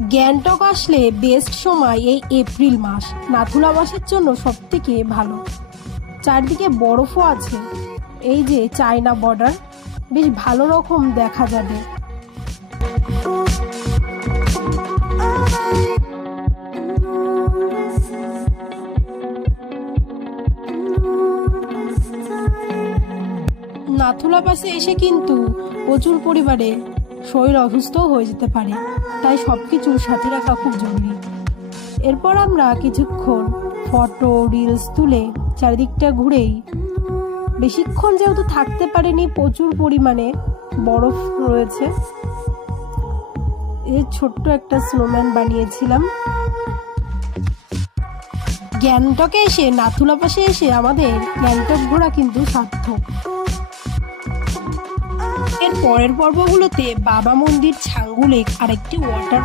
গ্যাংটক আসলে বেস্ট সময় এই এপ্রিল মাস। নাথুলা বাসের জন্য সবথেকে ভালো। চারদিকে বরফও আছে। এই যে চায়না বর্ডার, বেশ ভালো রকম দেখা যাবে। নাথুলা পাসে এসে কিন্তু প্রচুর পরিমাণে শরীর অসুস্থও হয়ে যেতে পারে, তাই সব কিছু সাথে রাখা খুব জরুরি। এরপর আমরা কিছুক্ষণ ফটো রিলস তুলে চারিদিকটা ঘুরেই, বেশিক্ষণ যেহেতু থাকতে পারিনি, প্রচুর পরিমাণে বরফ রয়েছে। এই ছোট্ট একটা স্নোম্যান বানিয়েছিলাম। গ্যাংটকে এসে, নাথুলা পাসে এসে আমাদের গ্যাংটক ঘোরা কিন্তু সার্থক। এর পরের পর্বগুলোতে বাবা মন্দির, ছাঙ্গু লেক আর একটি ওয়াটার